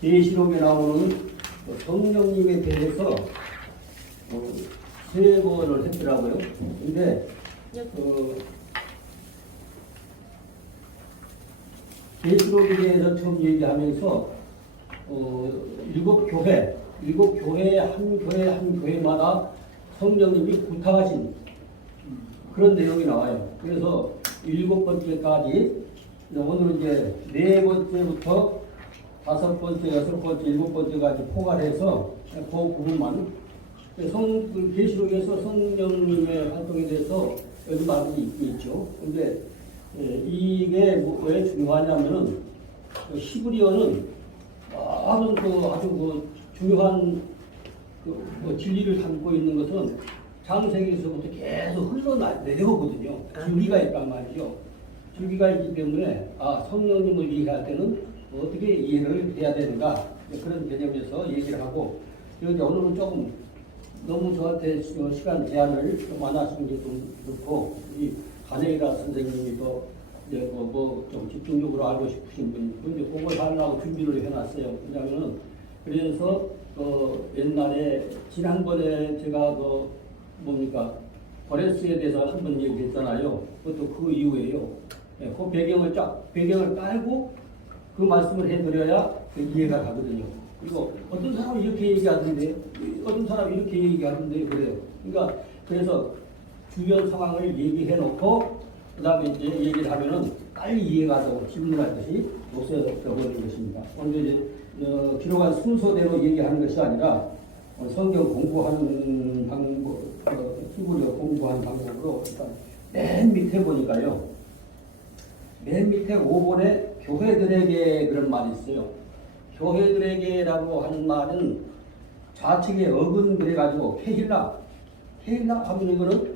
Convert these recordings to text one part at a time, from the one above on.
계시록에 나오는 그 성령님에 대해서 어, 세 번을 했더라고요. 근데 어, 계시록에 대해서 처음 얘기하면서 어, 일곱 교회, 일곱 교회 한 교회 한 교회마다 성령님이 부탁하신 그런 내용이 나와요. 그래서 일곱 번째까지 오늘은 이제 네 번째부터 다섯 번째, 여섯 번째, 일곱 번째까지 포괄해서 그 부분만 성그 계시록에서 성령님의 활동에 대해서 여기 말이 있- 있죠. 근데 예, 이게 뭐- 왜 중요하냐면은 그 히브리어는 아주 그 아주 그 중요한 그, 뭐 진리를 담고 있는 것은 창세기에서부터 계속 흘러내려오거든요. 줄기가 있단 말이죠. 줄기가 있기 때문에 아 성령님을 이해할 때는 어떻게 이해를 해야 되는가 그런 개념에서 얘기를 하고 그런데 오늘은 조금 너무 저한테 시- 시간 제한을 좀 안 하시는 게 좀 그렇고 이 가네이라 선생님이 뭐좀 집중적으로 알고 싶으신 분 근데 그걸 하려고 준비를 해놨어요. 왜냐하면은 그래서 그 옛날에 지난번에 제가 그 뭡니까 고레스에 대해서 한 번 얘기했잖아요. 그것도 그 이후에요. 예, 그 배경을 쫙 배경을 깔고 그 말씀을 해드려야 그 이해가 가거든요. 그리고 어떤 사람은 이렇게 얘기하던데, 어떤 사람은 이렇게 얘기하던데 그래요. 그러니까 그래서 주변 상황을 얘기해 놓고 그 다음에 이제 얘기를 하면은 빨리 이해가 되고 질문하듯이 녹색에 적어는 것입니다. 오늘 이제 어, 기록한 순서대로 얘기하는 것이 아니라 어, 성경 공부하는 방법, 어, 히브리어 공부하는 방법으로 일단 맨 밑에 보니까요. 맨 밑에 5번에 교회들에게 그런 말이 있어요. 교회들에게라고 하는 말은 좌측에 어근 그래 가지고 케힐라 케힐라 하면 이거는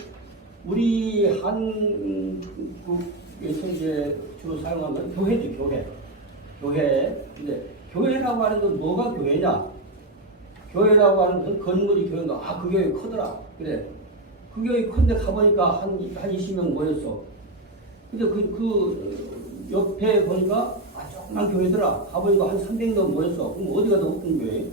우리 한국에서 이제 주로 사용하는 교회죠 교회. 교회. 근데 교회라고 하는 건 뭐가 교회냐? 교회라고 하는 것은 건물이 교회인가? 아 그 교회 크더라. 그래. 그 교회 큰데 가보니까 한, 한 20명 모였어. 근데 그, 그 옆에 보니까 아 조그만 교회더라. 가보니까 한 300명 모였어. 그럼 어디가 더큰 교회?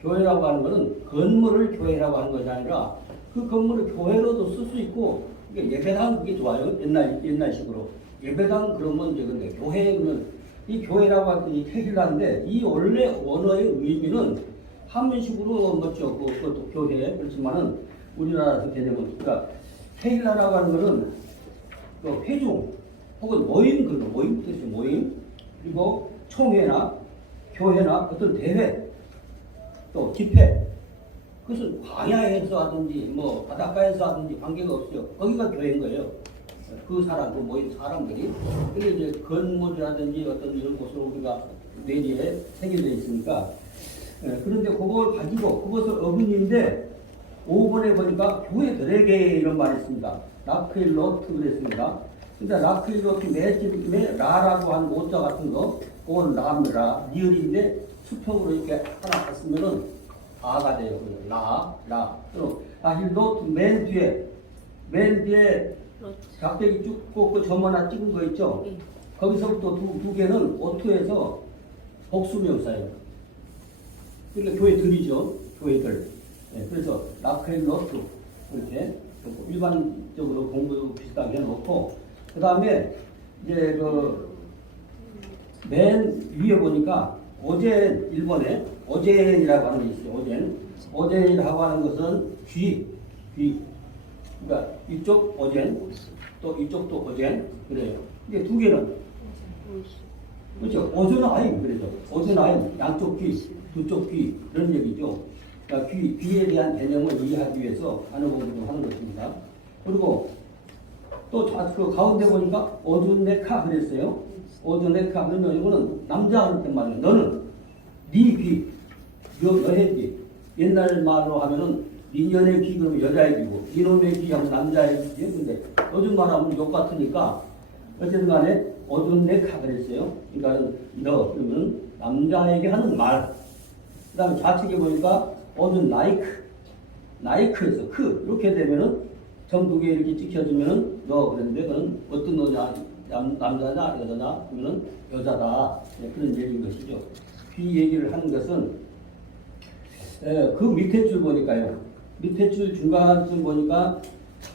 교회라고 하는 것은 건물을 교회라고 하는 것이 아니라 그 건물을 교회로도 쓸 수 있고 이게 예배당 그게 좋아요. 옛날 옛날식으로. 예배당 그러면 이제 근데 교회 그러면 이 교회라고 하는 이 테힐라인데 이 원래 원어의 의미는 한문식으로 뭐죠? 그, 그것도 교회. 그렇지만은 우리나라 그 개념은 그러니까 테힐라라고 하는 것은 그 회중 혹은 모임 거, 모임 뜻이 모임 그리고 총회나 교회나 어떤 대회 또 집회 그것은 광야에서 하든지 뭐 바닷가에서 하든지 관계가 없어요. 거기가 교회인 거예요. 그 사람, 그 모인 사람들이. 근데 이제 건물이라든지 어떤 이런 곳으로 우리가 뇌리에 새겨져 있으니까. 예, 그런데 그걸 가지고 그것을 어근인데 5번에 보니까 교회들에게 이런 말이 있습니다. 라크일로트 그랬습니다. 근데 라크일로트 맨 라라고 하는 오자 같은 거, 그건 라입니다. 리을인데 수평으로 이렇게 하나 갔으면은 아가 돼요. 라, 라. 그럼 아힐로트 맨 뒤에 맨 뒤에 각대기 쭉 꽂고 점 하나 찍은 거 있죠? 거기서부터 두, 두 개는 오투에서 복수 명사예요. 그러니까 교회들이죠. 교회들. 예, 그래서 라크헬로트 이렇게 일반적으로 공부 비슷하게 해놓고 그 다음에 이제 그 맨 위에 보니까 오젠 일본에 오젠이라고 하는 게 있어요. 오젠. 오젠이라고 하는 것은 귀, 귀. 그러니까 이쪽 오젠, 또 이쪽도 오젠 그래요. 이게 두 개는 그렇죠. 오전아임 그래죠. 오전아임 양쪽 귀, 두쪽 귀 그런 얘기죠. 그러니까 귀, 귀에 대한 개념을 이해하기 위해서 하는 공부를 하는 것입니다. 그리고 또그 가운데 보니까 오준네카 그랬어요. 오준네카 그러면 이거는 남자한테 말이에요. 너는 네 귀, 너, 너의 귀. 옛날 말로 하면은 인연의 귀 그러면 여자의 귀고 이놈의 귀 하면 남자의 귀죠. 근데 요즘 말하면 욕 같으니까 어쨌든 간에 오준네카 그랬어요. 그러니까 너 그러면 남자에게 하는 말. 그 다음에 좌측에 보니까 오준 나이크. 나이크에서 크 이렇게 되면은 개 이렇게 찍혀주면은 너 그랬는데 그는 어떤 너냐 남, 남자냐 여자냐 그러면 여자다 네, 그런 얘기인 것이죠. 이 얘기를 하는 것은 에, 그 밑에 줄 보니까요. 밑에 줄 중간 쯤 보니까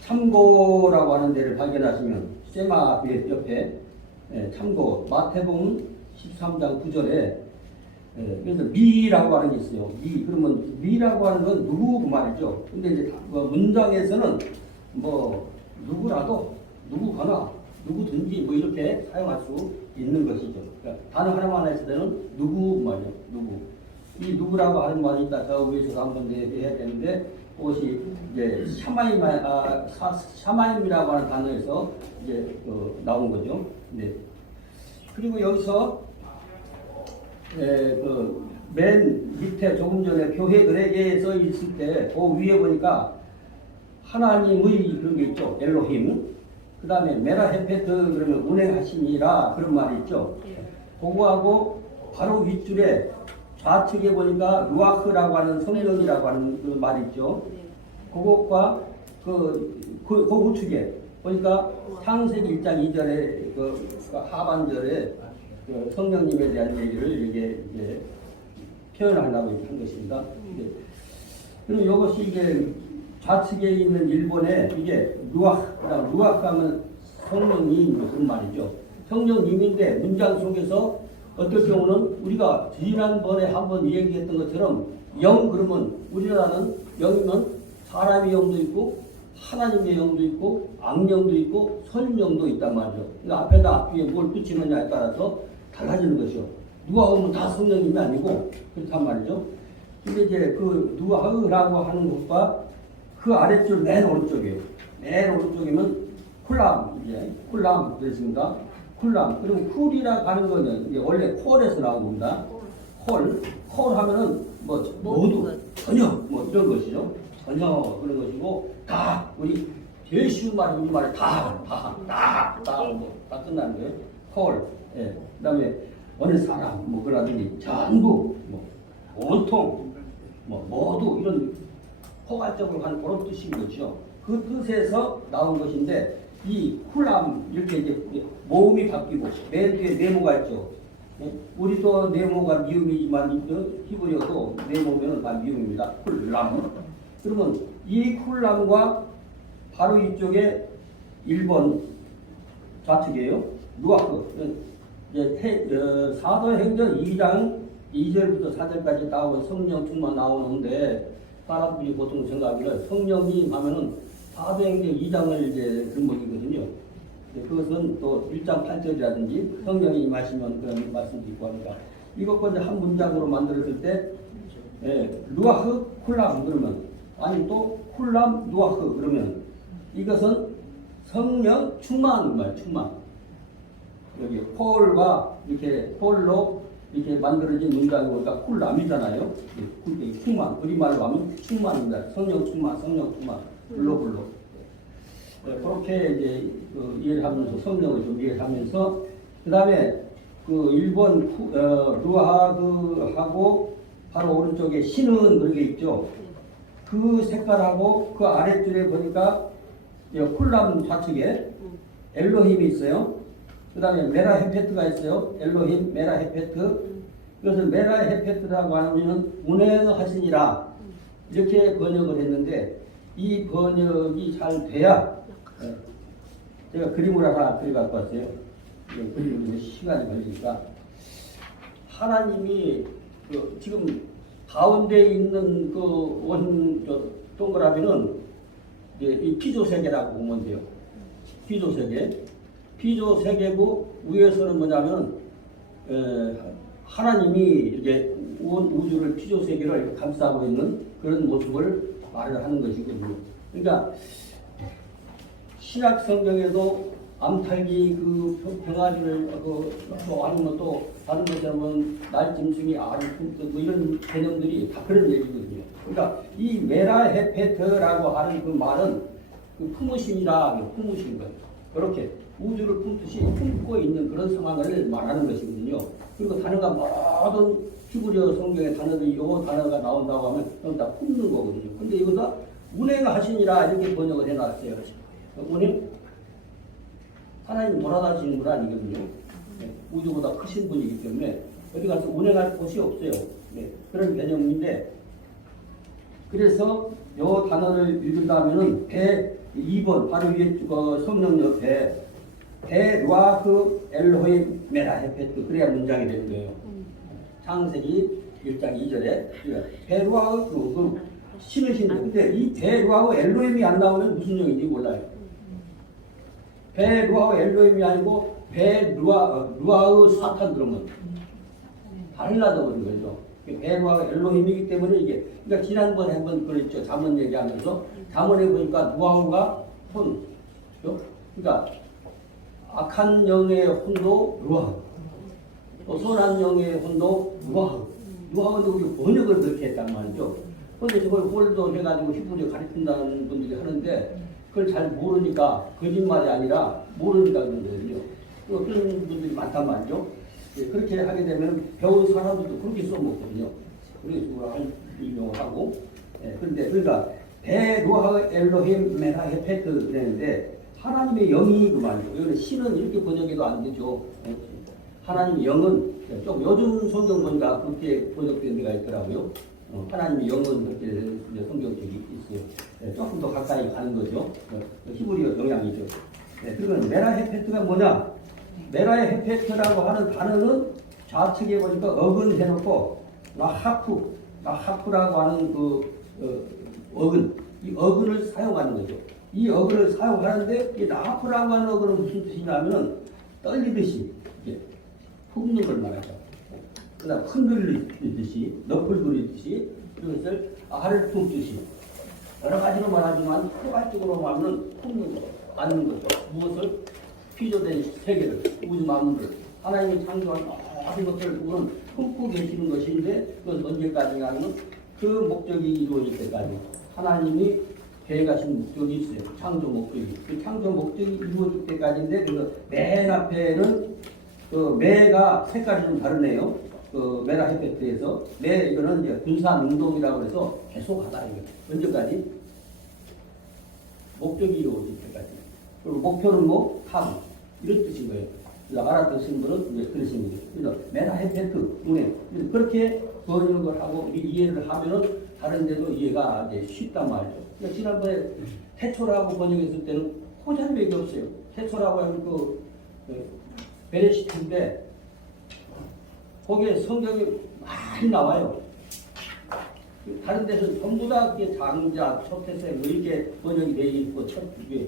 참고라고 하는 데를 발견하시면 세마 옆에 에, 참고 마태복음 13장 9절에 예, 그래서 미라고 하는 게 있어요. 미 그러면 미라고 하는 건 누구 그 말이죠. 근데 이제 다- 뭐 문장에서는 뭐 누구라도 누구거나 누구든지 뭐 이렇게 사용할 수 있는 것이죠. 그러니까 단어 하나만 했을 때는 누구 말이요. 누구. 이 누구라고 하는 말이 있다. 저 위에서 한번 얘기해야 되는데 그것이 이제 샤마임 아, 사- 샤마임이라고 하는 단어에서 이제 어, 나온 거죠. 네. 그리고 여기서 예, 그맨 밑에 조금 전에 교회 은혜계에 써 있을 때 그 위에 보니까 하나님의 그런 게 있죠. 엘로힘. 그 다음에 메라 헤페트 그러면 운행하시니라 그런 말이 있죠. 그거하고 바로 윗줄에 좌측에 보니까 루아흐라고 하는 성령이라고 하는 그 말이 있죠. 그것과 그, 그, 그 우측에 보니까 창세기 1장 2절에 그, 그 하반절에 그 성령님에 대한 얘기를 이게 이제 표현하려고 한 것입니다. 이제 그럼 이것이 이게 좌측에 있는 일본에 이게 루아흐, 루아흐 하면 성령님 그런 말이죠. 성령님인데 문장 속에서 어떨 경우는 우리가 지난번에 한번 얘기했던 것처럼 영 그러면 우리나라는 영이면 사람의 영도 있고 하나님의 영도 있고 악령도 있고 선령도 있단 말이죠. 그러니까 앞에다 뒤에 뭘 붙이느냐에 따라서 달라지는 것이요. 누가 오면 다 성령님이 아니고 그렇단 말이죠. 근데 이제 그 누아흐라고 하는 것과 그 아래줄 맨 오른쪽이에요. 맨 오른쪽이면 쿨람 이제 쿨람 그랬습니다. 쿨람 그리고 쿨이라고 하는 거는 이제 원래 콜에서 나온 겁니다. 콜, 콜 하면은 뭐 모두 전혀 뭐 이런 것이죠. 전혀 그런 것이고 다 우리 제일 쉬운 말이 우리 말에 다다다다다 끝나는 거예요. 콜, 예. 그다음에 어느 사람 뭐 그러더니 전부 뭐 온통 뭐 모두 이런 포괄적으로 하는 그런 뜻인 거죠. 그 뜻에서 나온 것인데 이 쿨람 이렇게 이제 모음이 바뀌고 맨 뒤에 네모가 있죠. 예? 우리도 네모가 미음이지만 그 히브리어도 네모면은 다 미음입니다. 쿨람. 그러면 이 쿨람과 바로 이쪽에 1번 좌측이에요. 이제 태- 어, 사도행전 2장 2절부터 4절까지 나오고 성령 충만 나오는데 사람들이 보통 생각하기를 성령님 하면은 사도행전 2장을 이제 근목이거든요. 네, 그것은 또 1장 8절이라든지 성령이 임하시면 그런 말씀도 있고 합니다. 이제 한 문장으로 만들었을 때 예, 루아흐 쿨람 그러면 아니 또 쿨람 루아흐 그러면 이것은 성령 충만 말 충만 여기 폴과 이렇게 폴로 이렇게 만들어진 문장이 보니까 쿨람이잖아요. 이 쿨- 이 충만 우리말로 하면 충만입니다. 성령 충만, 성령 충만, 블로블로. 네, 그렇게 이제 그 이해를 하면서 성령을 좀 이해를 하면서 그 다음에 그 일본 쿠- 어, 루하그하고 바로 오른쪽에 신은 그런 게 있죠. 그 색깔하고 그 아랫줄에 보니까 이 쿨람 좌측에 엘로힘이 있어요. 그 다음에 메라 헤페트가 있어요. 엘로힘, 메라 헤페트. 그래서 메라 헤페트라고 하면 운행하시니라 이렇게 번역을 했는데 이 번역이 잘 돼야 예, 제가 그림을 하나 그려 갖고 왔어요. 이 그림을 시간이 걸리니까 하나님이 그 지금 가운데 있는 그 원 동그라미는 이제 이 피조 세계라고 보면 돼요. 피조 세계. 피조 세계고 위에서는 뭐냐면 에, 하나님이 이제 온 우주를 피조 세계를 감싸고 있는 그런 모습을 말을 하는 것이거든요. 그러니까 신약 성경에도 암탉이 그 병아리를 그또 아니면 또 다른 것처럼 날짐승이 알을 품듯 뭐 이런 개념들이 다 그런 얘기거든요. 그러니까 이 메라 헤페트라고 하는 그 말은 그 품으심이라 품으신 거예요. 그렇게 우주를 품듯이 품고 있는 그런 상황을 말하는 것이거든요. 그리고 단어가 모든 히브리어 성경의 단어들이 요 단어가 나온다고 하면 그건 다 품는 거거든요. 근데 이거가 운행하시니라 이렇게 번역을 해놨어요. 운행 하나님 돌아다니시는 분 아니거든요. 네, 우주보다 크신 분이기 때문에 어디 가서 운행할 곳이 없어요. 네, 그런 개념인데 그래서 요 단어를 읽는다면은 배 2번 바로 위에 그 성령 옆에 베루아흐 엘로힘 메라 헤페트 그래야 문장이 되는 거예요. 창세기 1장 2절에 베루아흐 그, 그 신으신 근데 이 베루아흐 엘로힘이 안 나오면 무슨 영인지 몰라요. 베루아흐 엘로힘이 아니고 베루아 루아흐 사탄 그러면 달라져 버린 거죠. 베루아흐 엘로힘이기 때문에 이게 그러니까 지난번에 한번 그랬죠. 잠언 얘기하면서 잠언에 보니까 누아흐가 손 그죠? 그러니까 악한 영의 혼도 루아흐 또 선한 영의 혼도 루아흐 루아흐는 우리 번역을 그렇게 했단 말이죠. 그런데 저걸 홀도 해가지고 히브리 가르친다는 분들이 하는데 그걸 잘 모르니까 거짓말이 아니라 모르니까 그런 거거든요. 또 그런 분들이 많단 말이죠. 예, 그렇게 하게 되면 배운 사람들도 그렇게 써먹거든요. 그래서 인용하고 예, 그런데 그러니까 베노하 엘로힘 메라헤페트 그랬는데 하나님의 영이 그 말이죠. 여기는 신은 이렇게 번역해도 안 되죠. 예, 하나님의 영은 좀 요즘 성경 보니까 그렇게 번역된 데가 있더라고요. 어, 하나님의 영은 그렇게 성경책이 있어요. 예, 조금 더 가까이 가는 거죠. 어, 히브리어 영향이죠. 네, 그러면 메라헤페트가 뭐냐? 메라헤페트라고 하는 단어는 좌측에 보니까 어근 해놓고 라하프, 라하프라고 하는 그 어, 어근, 이 어근을 사용하는 거죠. 이 어근을 사용하는데 이 라하프라고 하는 어근은 무슨 뜻이냐면 떨리듯이 이렇게 푸는 걸 말하죠. 그다음 흔들리듯이, 너풀 부리듯이 이것을 알을 품듯이 여러 가지로 말하지만 포괄적으로 말하면 품는 거, 안는 거죠. 무엇을 피조된 세계를 우주 만물을 하나님이 창조한 모든 것들을 그거는 품고 계시는 것인데 그것은 언제까지 하면 그 목적이 이루어질 때까지 하나님이 계획하신 목적이 있어요. 창조 목적이. 그 창조 목적이 이루어질 때까지인데 그 맨 앞에는 그 매가 색깔이 좀 다르네요. 그 메라 헤페트에서 매 이거는 이제 군사 운동이라고 해서 계속 하다 이거 언제까지 목적이 이루어질 때까지 그리고 목표는 뭐탐 이런 뜻인 거예요. 알아듣신 분은 이제 그러신 거죠. 그래서 메라 헤페트 눈에 그렇게 번역을 하고 이- 이해를 하면은 다른 데도 이해가 이제 쉽단 말이죠. 그러니까 지난번에 태초라고 번역했을 때는 호잘백이 없어요. 태초라고 하는 그, 그 베레시트인데 거기에 성경이 많이 나와요. 다른 데서 전부 다 장자, 첫태세 뭐 이렇게 번역이 돼 있고 첫 이게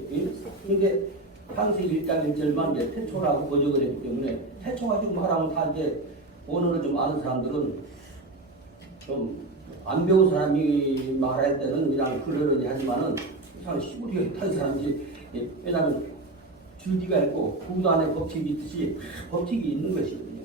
근데 창세기 1장 1절만 이제 태초라고 번역을 했기 때문에 태초 가지고 말하면 다 이제 언어를 좀 아는 사람들은 좀 안 배운 사람이 말할 때는 그냥 그러려니 하지만은 참 시골이 탄 사람이 예, 왜냐하면 줄기가 있고 구도 안에 법칙이 있듯이 법칙이 있는 것이거든요.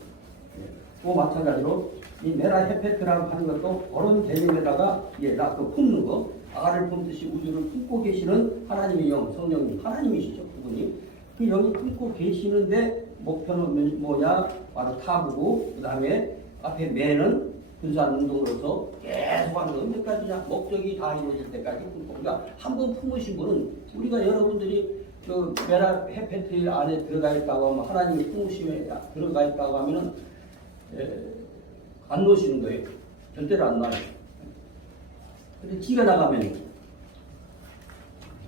또 마찬가지로 이 메라 헤페트라고 하는 것도 그런 개념에다가 예, 나그 품는 거, 아가를 품듯이 우주를 품고 계시는 하나님의 영, 성령님, 하나님이시죠, 그분이. 그 영이 품고 계시는데 목표는 뭐냐? 바로 타부고, 그 다음에 앞에 매는 분산 운동으로서 계속 하는 거 언제까지냐? 목적이 다 이루어질 때까지. 그러니까 한 번 품으신 분은 우리가 여러분들이 그 메라 헤페트 안에 들어가 있다고 하면 하나님의 품으심에 들어가 있다고 하면은 예, 안 놓으시는 거예요. 절대로 안 놔요. 근데 지가 나가면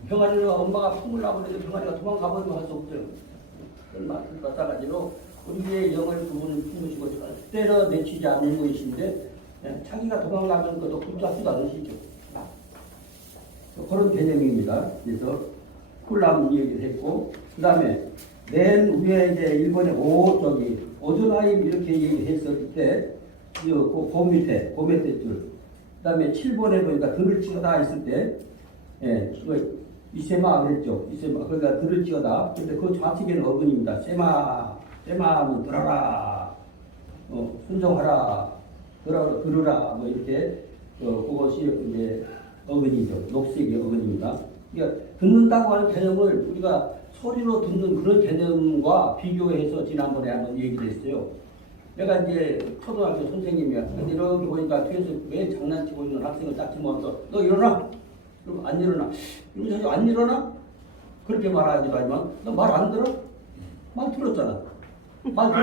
병아리는 엄마가 품으려고 그래도 병아리가 도망가버리면 할 수 없어요. 말을 마찬가지로 우리의 영을 그분은 품으시고 절대로 내치지 않는 분이신데 예, 자기가 도망가면 그것도 붙잡지도 않으시죠. 그런 개념입니다. 그래서 쿨람 얘기를 했고 그 다음에 맨 위에 이제 일본의 오 저기 오존하임 이렇게 얘기했을 때, 그, 그 밑에, 그 밑에 줄. 그 다음에 7번에 보니까 들을 찍어다 있을 때, 예, 그 이세마 그랬죠. 이세마. 그러니까 들을 찍어다. 근데 그 좌측에는 어근입니다. 세마, 세마는 들어라. 어, 순종하라. 들어, 들으라. 뭐 이렇게, 어, 그것이 이제 어근이죠. 녹색의 어근입니다. 그러니까 듣는다고 하는 개념을 우리가 소리로 듣는 그런 개념과 비교해서 지난번에 한번 얘기를 했어요. 내가 이제 초등학교 선생님이야. 근데 이렇게 보니까 뒤에서 왜 장난치고 있는 학생을 딱 집어서 너 일어나? 그럼 안 일어나. 이러면서 안 일어나? 그렇게 말하지도 하지만 너 말 안 들어? 말 들었잖아. 말너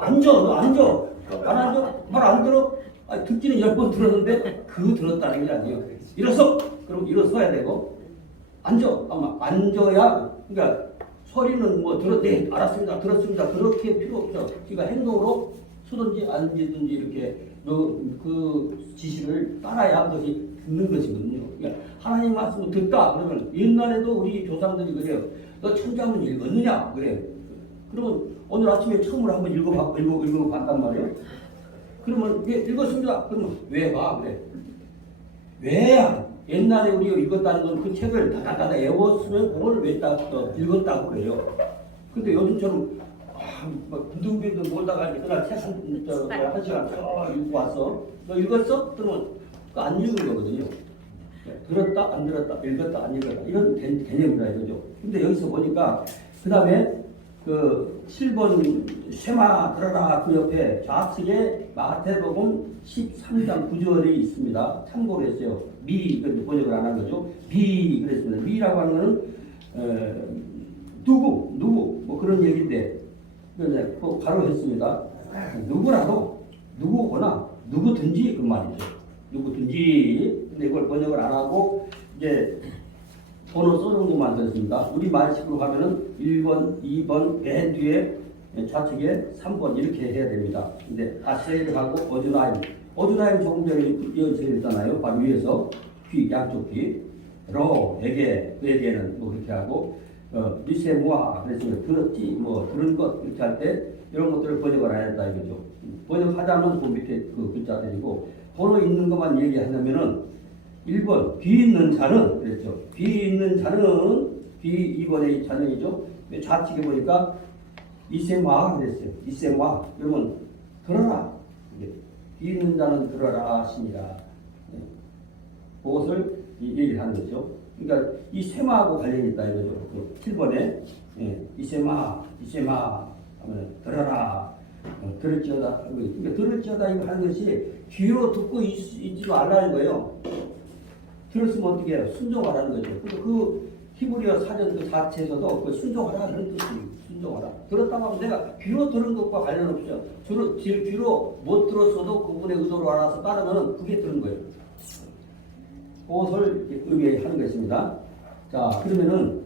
앉아. 안 앉아? 말안 들어? 아, 듣기는 열 번 들었는데 그 들었다는 게 아니에요. 일어서! 그럼 일어서야 되고 앉아. 아마 앉아야 그러니까 소리는 뭐 들었 네 알았습니다. 들었습니다. 그렇게 필요 없죠. 그러니까 행동으로 서든지 앉든지 이렇게 너그 지시를 따라야 그것이 듣는 것이거든요. 그러니까 하나님 말씀을 듣다 그러면 옛날에도 우리 조상들이 그래요. 너 천자문 읽었느냐? 그래. 그러면 오늘 아침에 처음으로 한번 읽어봐, 읽어, 읽어봤단 말이에요. 그러면 예, 읽었습니다. 그러면 왜 봐? 그래. 왜야? 옛날에 우리가 읽었다는 건 그 책을 다다다다 외웠으면 그걸 왜 딱, 어, 읽었다고 그래요. 근데 요즘처럼 아, 막 빈둥빈둥 놀다가 그날 책한 저, 한 시간 쭉 읽고 왔어. 너 읽었어? 그러면 안 읽은 거거든요. 네, 들었다, 안 들었다, 읽었다, 안 읽었다. 이런 개- 개념이라 이거죠. 근데 여기서 보니까 그 다음에 그 7번 쉐마 들어라 그 옆에 좌측에 마태복음 13장 9절이 있습니다. 참고로 했어요. 미 이건 번역을 안 한 거죠. 미 그랬습니다. 미라고 하는 거는 에, 누구 누구 뭐 그런 얘기인데 그래서 그 바로 했습니다. 누구라도 누구거나 누구든지 그 말이죠. 누구든지 근데 이걸 번역을 안 하고 이제 번호 써놓은 것만 썼습니다. 우리 말식으로 하면은 1번, 2번, 맨 뒤에 좌측에 3번 이렇게 해야 됩니다. 근데 아셀하고 어주나임. 어주나임 조금 전에 이어져 있잖아요. 바로 위에서 귀, 양쪽 귀. 로, 에게, 그에게는 뭐 그렇게 하고, 어, 리세모아, 그래서 들었지, 뭐, 들은 것, 이렇게 할 때, 이런 것들을 번역을 안 했다 이거죠. 번역하자면 그 밑에 그 글자들이고, 번호 있는 것만 얘기하려면은, 1번 귀 있는 자는 그랬죠. 귀 있는 자는 귀 2번의 자는이죠. 좌측에 보니까 이세마 그랬어요. 이세마 그러면 들어라. 귀 있는 자는 들어라 하시니라. 네. 그것을 이- 얘기를 하는 거죠. 그러니까 이 세마하고 관련이 있다 이거죠. 그 7번에 예, 이세마 이세마 하면 들어라. 어, 들을지어다. 그러니까 들을지어다 이거 하는 것이 귀로 듣고 있, 있지 말라는 거예요. 들었으면 어떻게 해요? 순종하라는 거죠. 근데 그 히브리어 사전 그 자체에서도 그 순종하라 그런 뜻이에요. 순종하라. 들었다고 하면 내가 귀로 들은 것과 관련 없죠. 귀로, 귀- 귀로 못 들었어도 그분의 의도로 알아서 따르면 그게 들은 거예요. 그것을 의미하는 것입니다. 자, 그러면은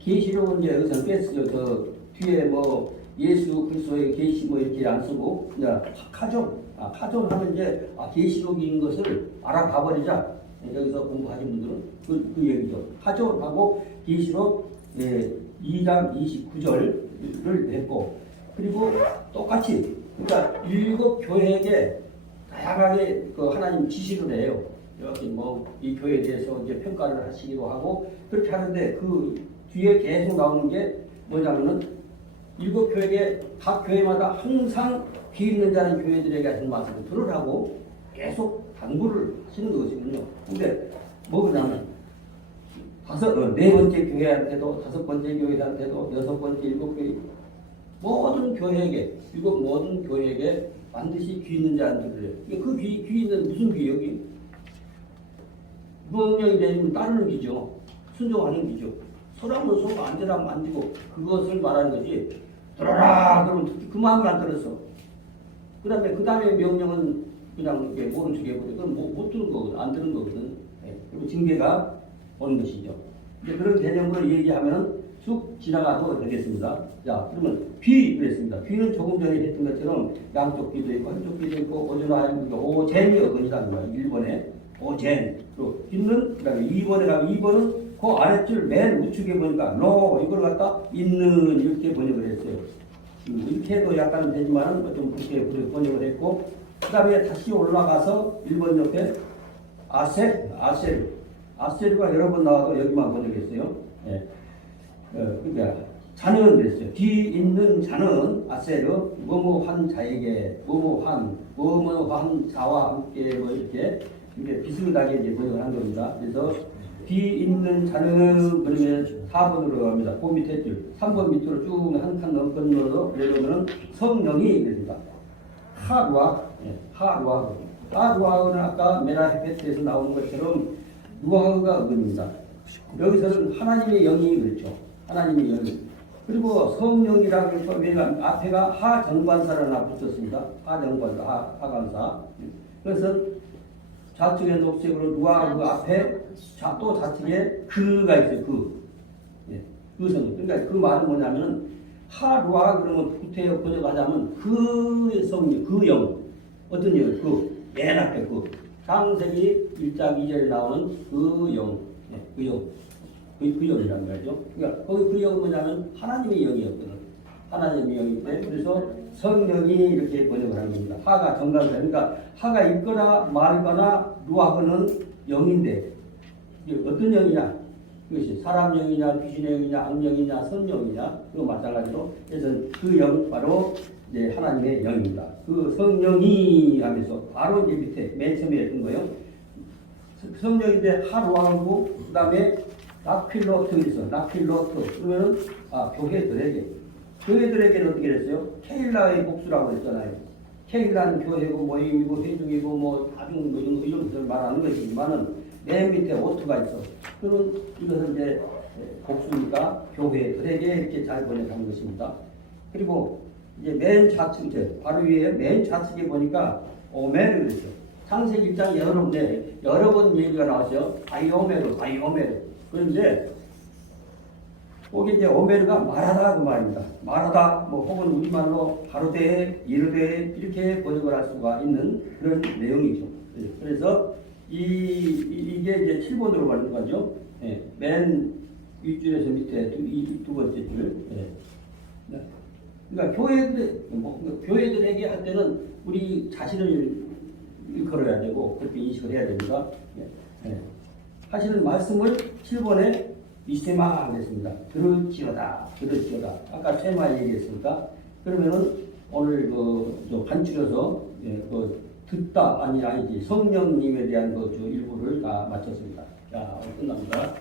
계시록은 이제 여기서 뺐어요. 저 뒤에 뭐 예수 그리스도의 계시 뭐 이렇게 안 쓰고 그냥 카존, 아, 카존 하면 이제 아, 계시록인 것을 알아가 버리자. 여기서 공부하신 분들은 그, 그 얘기죠. 카존하고 계시록 예, 2장 29절을 했고 그리고 똑같이 그러니까 일곱 교회에게 다양하게 그 하나님 지시를 해요. 여기 뭐이 교회에 대해서 이제 평가를 하시기도 하고 그렇게 하는데 그 뒤에 계속 나오는 게 뭐냐면은 일곱 교회에 각 교회마다 항상 귀 있는 자는 교회들에게 하신 말씀을 들으라고 계속 당부를 하시는 것이군요. 근데 뭐 그러냐면 다섯 어, 네 번째 교회한테도 다섯 번째 교회한테도 여섯 번째 일곱 교회 모든 교회에게 일곱 모든 교회에게 반드시 귀 있는 들으래요. 그귀 귀 있는 무슨 귀 여기 무명령이 내리면 따르는 기죠. 순종하는 기죠. 소라면 소고 안 되라면 안 되고 그것을 말하는 거지. 들어라 그러면 그 마음을 안 들었어. 그 다음에 그 다음에 명령은 그냥 이렇게 척 해버려. 그건 못, 못 들은 거거든. 안 들은 거거든. 예. 그리고 징계가 오는 것이죠. 이제 그런 개념으로 얘기하면은 쭉 지나가도 되겠습니다. 자, 그러면 귀 그랬습니다. 귀는 조금 전에 했던 것처럼 양쪽 귀도 있고 한쪽 귀도 있고 어제나 오젠이 어근이라는 거예요. 1번에 오젠. 그리고 귀는 그 다음에 2번에 가면 2번은 그 아랫줄 맨 우측에 보니까 로 이걸 갖다 있는 이렇게 번역을 했어요. 음, 이렇게 해도 약간 되지만 좀 그렇게 번역을 했고 그 다음에 다시 올라가서 1번 옆에 아셀, 아셀, 아셀가 여러 번 나와도 여기만 번역했어요. 예. 어, 그러니까 자는 그랬어요. 뒤 있는 자는 아셀은 뭐뭐한 자에게 뭐뭐한 뭐뭐한 자와 함께 뭐 이렇게 이렇게 비슷하게 이제 번역을 한 겁니다. 그래서 뒤 있는 자는 그러면 4번으로 갑니다. 그 밑에 줄 3번 밑으로 쭉 한 칸 넘건너서 내려오면 성령이 됩니다. 예, 하루아. 하루아는 아까 메라헤페트에서 나오는 것처럼 누아흐가 의입니다. 여기서는 하나님의 영이 그렇죠. 하나님의 영이. 그리고 성령이라고 해서 왜냐면 앞에가 하정관사라는 앞 붙였습니다. 하정관사, 하, 하감사. 그래서 좌측에 녹색으로 그 앞에 자, 또 좌측에 그가 있어요. 그. 예. 그 성. 그러니까 그 말은 뭐냐면은 하루아 그러면 구태여 번역하자면 그 성령, 그 영. 어떤 영? 그. 맨 앞에 그. 창세기 1장 2절에 나오는 그 영. 예, 그 영. 그, 그 영이란 말이죠. 그러니까 거기 그 영은 뭐냐면 하나님의 영이었거든. 하나님의 때문에 그래서 성령이 이렇게 번역을 한 겁니다. 하가 정관사. 그러니까 하가 있거나 말거나 루아거는 영인데 어떤 영이냐? 그것이 사람 영이냐, 귀신의 영이냐, 악령이냐, 선영이냐 그거 마찬가지로 그래서 그 영 바로 이제 하나님의 영입니다. 그 성령이 하면서 바로 이제 밑에 맨 처음에 했던 거예요. 성령인데 하루하고 그 다음에 나필로트 있어. 나필로트 그러면은 아 교회들에게 교회들에게는 어떻게 됐어요? 케일라의 복수라고 했잖아요. 케일라는 교회고 모임이고 회중이고 뭐 다중 뭐 이런 것을 말하는 것이지만은 맨 밑에 오트가 있어. 그런 이것은 이제 복수니까 교회들에게 이렇게 잘 번역한 것입니다. 그리고 이제 맨 좌측 이제 바로 위에 맨 좌측에 보니까 오메르 그랬죠. 창세기 1장 여러 군데 여러 번 얘기가 나왔어요. 바이오메르, 바이오메르. 그런데 거기 이제 오메르가 말하다 그 말입니다. 말하다 뭐 혹은 우리말로 하루대, 이르대 이렇게 번역을 할 수가 있는 그런 내용이죠. 예, 그래서 이, 이- 이게 이제 7번으로 가는 거죠. 예, 맨 윗줄에서 밑에 두, 이, 두 번째 줄. 예. 네. 그러니까 교회들, 뭐, 교회들에게 할 때는 우리 자신을 일컬어야 되고 그렇게 인식을 해야 됩니다. 예. 예. 하시는 말씀을 7번에 이세마 하겠습니다. 들을지어다, 들을지어다. 아까 세마 얘기했으니까 그러면은 오늘 그저 간추려서 예, 그 듣다 아니 아니지 성령님에 대한 그저 일부를 다 마쳤습니다. 자 끝납니다.